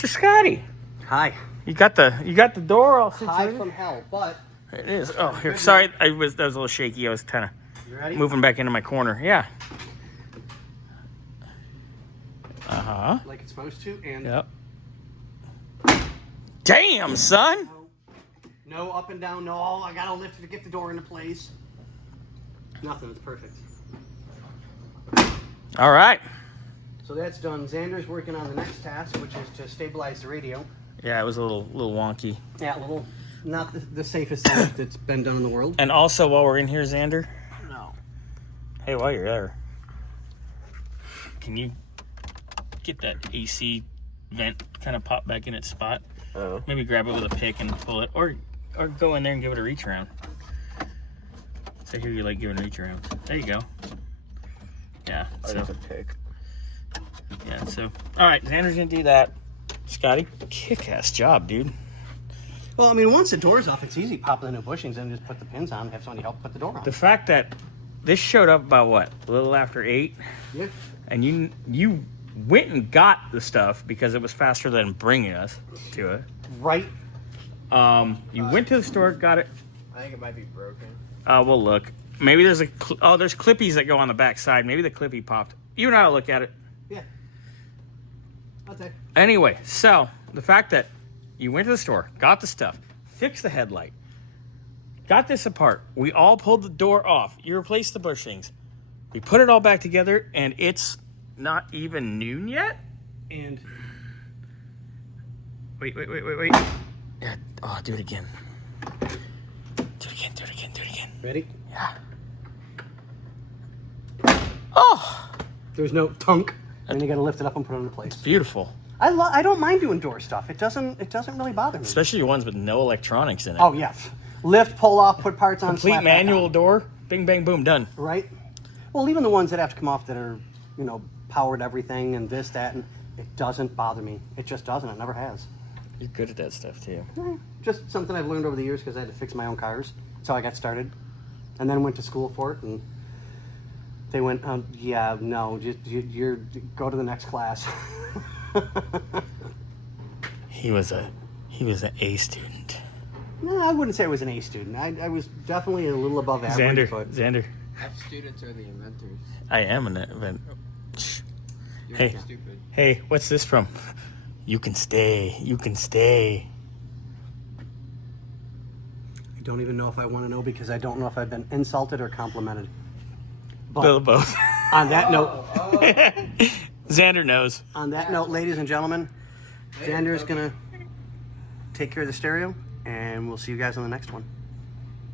Mr. Scotty. Hi. You got the door all situated? Hi from hell, but It is. Oh, here. Sorry, that was a little shaky. I was kind of moving back into my corner. Yeah. Like it's supposed to, and Yep. Damn, son. no up and down, no. Oh, I gotta lift it to get the door into place. Nothing. It's perfect. All right. So that's done. Xander's working on the next task, which is to stabilize the radio. Yeah, it was a little wonky. Yeah, a little, not the safest thing that's been done in the world. And also, while we're in here, Xander. No. Hey, while you're there, can you get that AC vent kind of pop back in its spot? Oh. Maybe grab it with a pick and pull it, or go in there and give it a reach around. So here you like giving a reach around. There you go. Yeah. So That's a pick. yeah. So all right, Xander's gonna do that. Scotty, kick-ass job, dude. Well, I mean, once the door's off, it's easy. Pop the new bushings and just put the pins on. Have somebody help put the door on. The fact that this showed up about what, a little after 8, Yeah. and you went and got the stuff because it was faster than bringing us to it. Right. You went to the store, got it. I think it might be broken. We'll look. Maybe there's there's clippies that go on the back side. Maybe the clippy popped. You and I'll look at it. Yeah. Okay. Anyway, so the fact that you went to the store, got the stuff, fixed the headlight, got this apart. We all pulled the door off. You replaced the bushings. We put it all back together, and it's not even noon yet. And wait. Yeah. Oh, do it again. Do it again. Ready? Yeah. Oh, There's no tunk. And you got to lift it up and put it into place. beautiful. I don't mind doing door stuff. It doesn't really bother me. Especially ones with no electronics in it. Oh yeah. Lift, pull off, put parts on. Complete slap back manual on. door. Bing, bang, boom, done. Right. Well, even the ones that have to come off that are, powered everything and this, that, and it doesn't bother me. It just doesn't. It never has. You're good at that stuff too. Just something I've learned over the years because I had to fix my own cars. That's how I got started. And then went to school for it, and they went, yeah, no, just you're go to the next class. He was an A student. No, I wouldn't say I was an A student. I was definitely a little above average. Xander. F students are the inventors. I am an event. You're Hey. stupid. Hey, what's this from? You can stay. I don't even know if I want to know because I don't know if I've been insulted or complimented. But Little both. on that note, Xander knows. on that note, ladies and gentlemen, Xander is gonna take care of the stereo, and we'll see you guys on the next one.